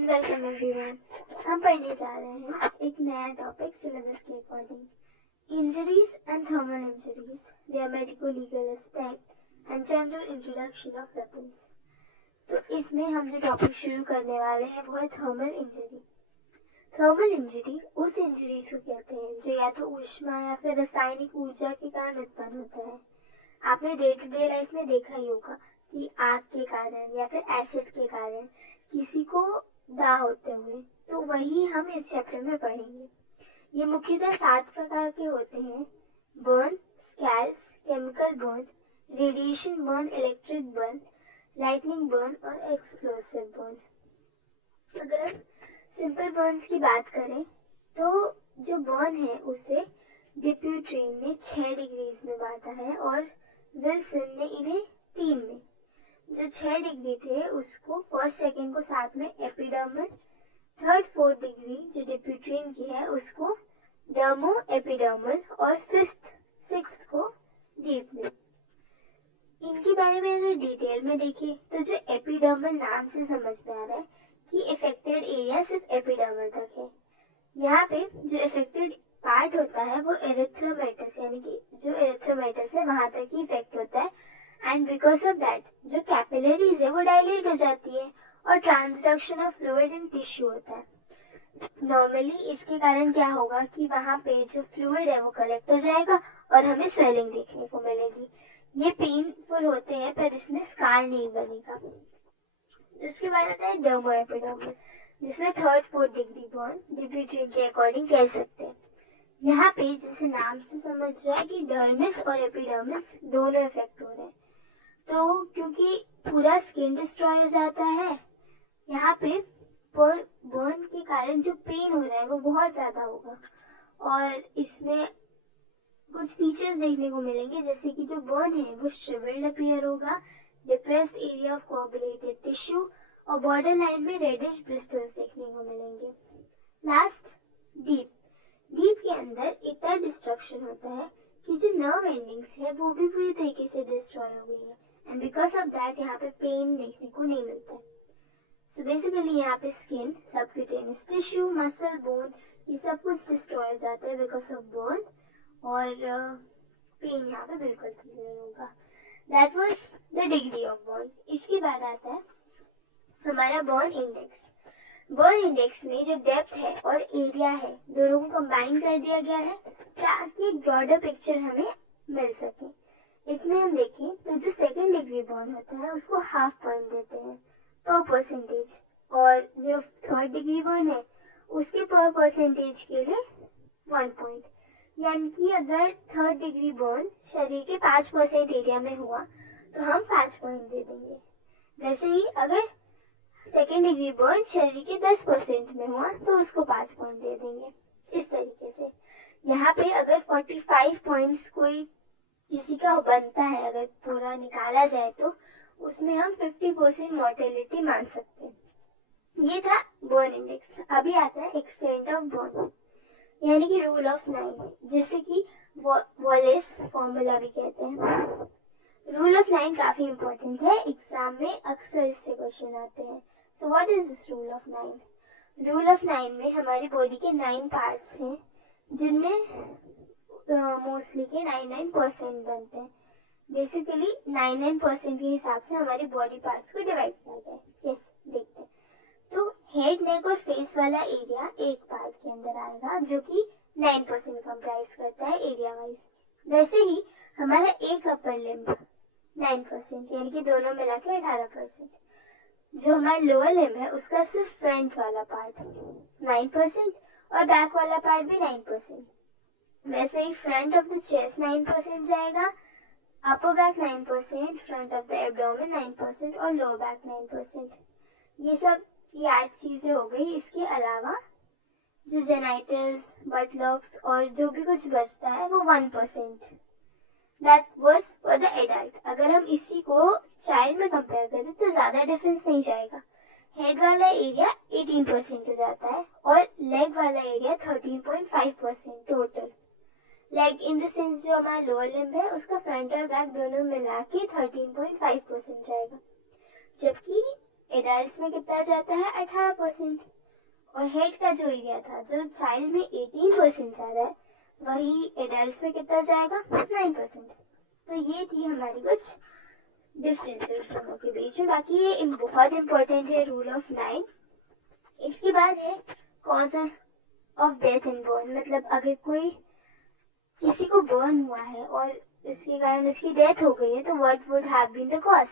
And welcome everyone. हम पढ़ने जा रहे हैं एक नया टॉपिक सिलेबस के according, injuries and thermal injuries, their medico legal aspect and general introduction of weapons. तो इसमें हम जो टॉपिक शुरू करने वाले हैं वो है थर्मल इंजरी। थर्मल इंजरी उस इंजरीज को कहते हैं जो या तो ऊष्मा या फिर रासायनिक ऊर्जा के कारण उत्पन्न होता है। आपने डे टू डे लाइफ में देखा ही होगा कि आग के कारण या फिर एसिड के कारण किसी को दाह होते हुए, तो वही हम इस चैप्टर में पढ़ेंगे। ये मुख्यतः 7 प्रकार के होते हैं: burn, scalds, chemical burn, radiation burn, electric burn, lightning burn और एक्सप्लोसिव बर्न। अगर हम सिंपल बर्न्स की बात करें तो जो बर्न है उसे डिप्यूट्रीन ने 6 डिग्रीज में बांटा है और विल्सन ने इन्हें 3 में। जो 6 डिग्री थे उसको फर्स्ट सेकेंड को साथ में एपिडर्मल, थर्ड फोर्थ डिग्री जो डिप्यूट्रीन की है उसको डर्मो एपिडर्मल और फिफ्थ सिक्स्थ को डीप में। इनके बारे में अगर डिटेल में देखें तो जो एपिडर्मल नाम से समझ में आ रहा है कि इफेक्टेड एरिया सिर्फ एपिडर्मल तक है। यहाँ पे जो इफेक्टेड पार्ट होता है वो एरिथ्रोमेटस, यानी कि जो एरिथ्रोमेटस है वहां तक ही इफेक्ट होता है। एंड बिकॉज ऑफ दैट जो कैपिलरीज है वो डायलेट हो जाती है और transduction of fluid in tissue होता है। नॉर्मली इसके कारण क्या होगा कि वहां पे जो फ्लूइड है वो कलेक्ट हो जाएगा और हमें स्वेलिंग देखने को मिलेगी। ये पेनफुल होते हैं पर इसमें स्कार नहीं बनेगा। इसके बाद आता है डर्मो एपिडर्मल, जिसमें थर्ड फोर्थ डिग्री बर्न डिप्यूट्रीन के अकॉर्डिंग कह सकते हैं। यहाँ पे जैसे नाम से समझ रहा है कि डर्मिस और एपिडर्मिस दोनों इफेक्ट हो रहे हैं, तो क्योंकि पूरा स्किन डिस्ट्रॉय हो जाता है, यहाँ पे बर्न के कारण जो पेन हो रहा है वो बहुत ज्यादा होगा और इसमें कुछ फीचर्स देखने को मिलेंगे, जैसे कि जो बर्न है वो श्रिवल्ड अपीयर होगा, डिप्रेस्ड एरिया ऑफ कोआगुलेटेड टिश्यू और बॉर्डर लाइन में रेडिश ब्रिस्टल्स देखने को मिलेंगे। लास्ट डीप के अंदर इतना डिस्ट्रक्शन होता है कि जो नर्व एंडिंग्स है वो भी पूरी तरीके से डिस्ट्रॉय हो गई है एंड बिकॉज ऑफ दैट यहाँ पे पेन देखने को नहीं मिलता है। सो बेसिकली यहाँ पे skin, subcutaneous tissue, muscle, bone ये सब कुछ डिस्ट्रॉय हो जाता है बिकॉज ऑफ बर्न और पेन यहाँ पे बिल्कुल फील नहीं होगा। That was the degree of burn. इसके बाद आता है हमारा बर्न इंडेक्स। बर्न इंडेक्स में जो डेप्थ है और एरिया है दोनों को कंबाइन कर दिया गया है ताकि एक ब्रॉडर पिक्चर हमें मिल सके। इसमें हम देखें तो जो सेकेंड डिग्री बर्न होता है उसको हाफ पॉइंट देते हैं पर परसेंटेज, और जो थर्ड डिग्री बर्न है उसके पर परसेंटेज के लिए 1 पॉइंट। यानी कि अगर थर्ड डिग्री बर्न शरीर के 5% एरिया में हुआ तो हम 5 पॉइंट दे देंगे। वैसे ही अगर सेकेंड डिग्री बर्न शरीर के 10% में हुआ तो उसको 5 पॉइंट दे देंगे। इस तरीके से यहाँ पे अगर 45 पॉइंट्स कोई किसी का बनता है, अगर पूरा निकाला जाए तो उसमें हम 50% मॉर्टेलिटी मान सकते हैं। ये था बर्न इंडेक्स। अभी आता है एक्सटेंट ऑफ बर्न, यानी कि रूल ऑफ 9, जिसे कि वॉलेस फॉर्मूला भी कहते हैं। रूल ऑफ 9 काफी इंपॉर्टेंट है, एग्जाम में अक्सर इससे क्वेश्चन आते हैं। So what is this rule of 9? Rule of 9 में हमारी बॉडी के 9 पार्ट्स हैं जिनमें मोस्टली के 99% बनते हैं। बेसिकली 99% के हिसाब से हमारी बॉडी पार्ट्स को डिवाइड किया गया है। यस, देखते हैं। तो हेड, नेक और फेस वाला एरिया एक पार्ट के अंदर आएगा जो कि 9% कंप्राइज करता है एरिया वाइज। वैसे ही हमारा एक अपर लिम्ब 9%, यानी कि दोनों मिला के 18%। जो हमारा लोअर लिम्ब है उसका सिर्फ फ्रंट वाला पार्ट 9% और बैक वाला पार्ट भी 9%। वैसे ही फ्रंट ऑफ द चेस्ट 9% जाएगा, upper back 9%, front of the abdomen 9% और लोअर बैक 9%। ये सब ये 8 चीजें हो गई। इसके अलावा जो जेनाइटल्स, बटलॉक्स और जो भी कुछ बचता है वो 1%। That was for the adult. अगर हम इसी को चाइल्ड में कंपेयर करें तो ज्यादा डिफरेंस नहीं जाएगा। हेड वाला एरिया 18% हो जाता है और लेग वाला area 13.5% total. Leg in the sense जो हमारा लोअर लिम्ब है उसका फ्रंट और बैक दोनों मिला के 13.5% जाएगा, जबकि एडल्ट्स में कितना जाता है 18%, और हेड का जो एरिया था, जो चाइल्ड में 18% जा रहा है, वही एडल्ट्स में कितना जाएगा 9%। तो ये थी हमारी कुछ डिफरेंसेस दोनों के बीच में। बाकी ये बहुत इंपॉर्टेंट है रूल ऑफ 9। इसके बाद है causes of death in burn, मतलब अगर कोई किसी को बर्न हुआ है और इसके कारण उसकी डेथ हो गई है तो what would have been the cause.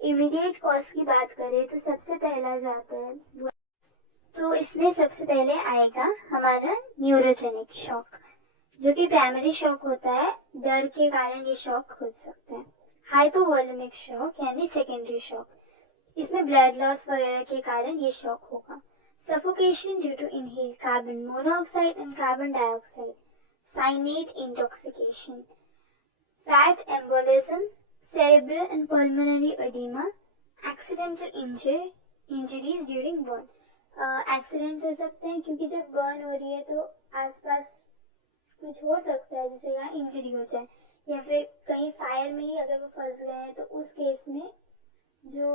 Immediate cause की बात करें तो सबसे पहला जो आता है तो इसमें सबसे पहले आएगा हमारा न्यूरोजेनिक शॉक, जो कि प्राइमरी शॉक होता है, डर के कारण ये शॉक हो सकता है। हाइपोवोलेमिक शॉक यानी सेकेंडरी शॉक, इसमें ब्लड लॉस वगैरह के कारण ये शॉक होगा। Suffocation due to inhale carbon monoxide and carbon dioxide, cyanide intoxication, fat embolism, cerebral and pulmonary edema, accidental injuries during burn। Accidents हो सकते हैं क्योंकि जब बर्न हो रही है तो आसपास कुछ हो सकता है जिससे यहाँ इंजरी हो जाए, या फिर कहीं फायर में ही अगर वो फंस गए हैं तो उस केस में जो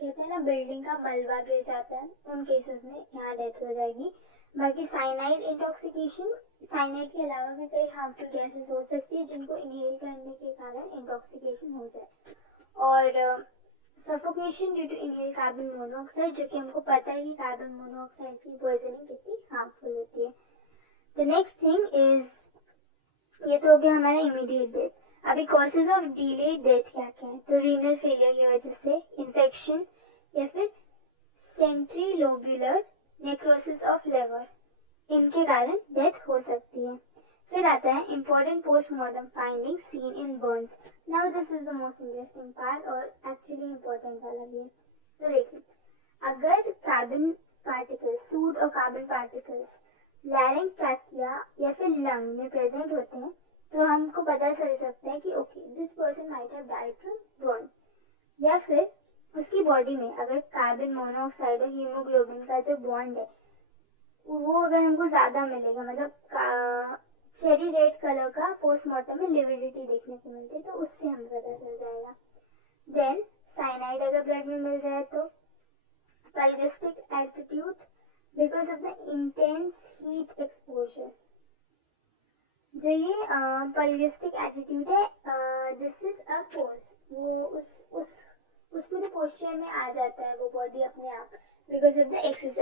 कहते हैं ना बिल्डिंग का मलबा गिर जाता है, उन केसेस में यहाँ डेथ हो जाएगी। बाकी साइनाइड इंटॉक्सिकेशन, साइनाइड के अलावा भी कई हार्मफुल गैसेस हो सकती है जिनको इनहेल करने के कारण इंटॉक्सिकेशन हो जाए। और suffocation due to inhale carbon monoxide, जो कि हमको पता है कि कार्बन मोनोऑक्साइड की पॉइजनिंग कितनी हार्मफुल होती है। द नेक्स्ट थिंग इज, ये तो हो गया हमारा इमीडिएट डेथ। अभी कॉजेज ऑफ डिलेड डेथ क्या क्या है, तो रीनल फेलियर की वजह से, इन्फेक्शन, या फिर सेंट्रीलोब्यूलर नेक्रोसिस ऑफ लिवर, इनके कारण डेथ हो सकती है। फिर आता है important postmortem finding seen in Burns. Now this is the most interesting part और एक्चुअली इम्पोर्टेंट वाला भी है। तो देखिए, अगर कार्बन पार्टिकल्स, सूट और कार्बन पार्टिकल्स लैरिंग ट्रैकिया या फिर लंग में प्रेजेंट होते हैं तो हमको पता चल सकता है कि okay this person might have died from burn. या फिर उसकी बॉडी में अगर कार्बन मोनोऑक्साइड और हीमोग्लोबिन का जो बॉन्ड है वो अगर हमको ज्यादा मिलेगा, मतलब चेरी रेड कलर का पोस्टमार्टम में लिविडिटी देखने को मिलती है, तो उससे हमें पता चल जाएगा। देन साइनाइड अगर ब्लड में मिल रहा है तो pugilistic altitude because of the intense heat exposure. जो ये पल्गिस्टिक एटीट्यूड है, दिस इज अ पोज, वो उस पूरे पोस्चर में आ जाता है वो बॉडी अपने आप बिकॉज ऑफ द एक्सेसिव